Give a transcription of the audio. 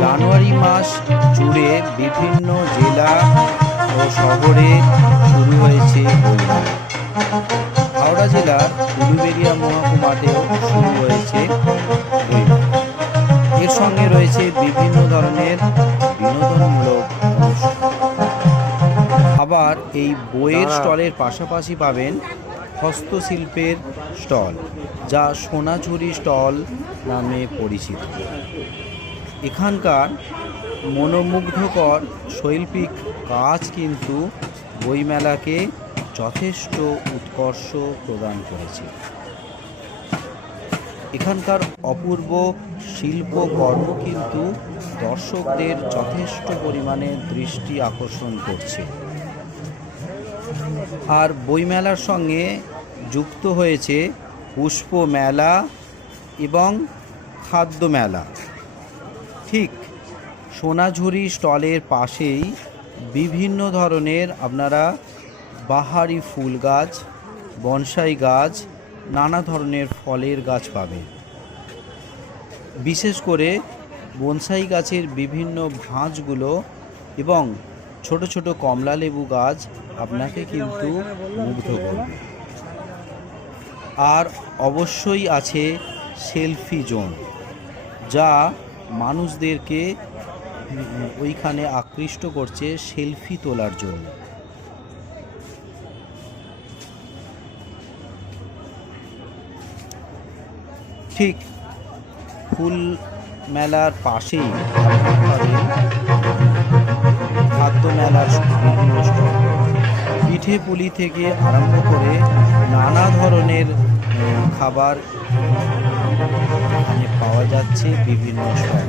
জানুয়ারি মাস জুড়ে বিভিন্ন জেলা ও শহরে শুরু হয়েছে বইমেলা। হাওড়া জেলার উলুবেড়িয়া মহকুমাতেও শুরু হয়েছে বইমেলা। এর সঙ্গে রয়েছে বিভিন্ন ধরনের বিনোদনমূলক অনুষ্ঠান। আবার এই বইয়ের স্টলের পাশাপাশি পাবেন হস্তশিল্পের স্টল, যা সোনাঝুরি স্টল নামে পরিচিত। এখানকার মনোমুগ্ধকর শৈল্পিক কাজ কিন্তু বইমেলাকে যথেষ্ট উৎকর্ষ প্রদান করেছে। এখানকার অপূর্ব শিল্পকর্ম কিন্তু দর্শকদের যথেষ্ট পরিমাণে দৃষ্টি আকর্ষণ করছে। আর বইমেলার সঙ্গে যুক্ত হয়েছে পুষ্প মেলা এবং খাদ্য মেলা। ঠিক সোনাঝুরি স্টলের পাশেই বিভিন্ন ধরনের আপনারা বাহারি ফুল গাছ, বনসাই গাছ, নানা ধরনের ফলের গাছ পাবেন। বিশেষ করে বনসাই গাছের বিভিন্ন ভাঁজগুলো এবং ছোট ছোট কমলা লেবু গাছ আপনাকে কিন্তু মুগ্ধ করবে। আর অবশ্যই আছে সেলফি জোন, যা মানুষদেরকে ওইখানে আকৃষ্ট করছে সেলফি তোলার জন্য। ঠিক ফুল মেলার পাশেই খাদ্য মেলার বিভিন্ন স্টল, পিঠে পুলি থেকে আরম্ভ করে নানা ধরনের খাবার এখানে পাওয়া যাচ্ছে বিভিন্ন স্টল।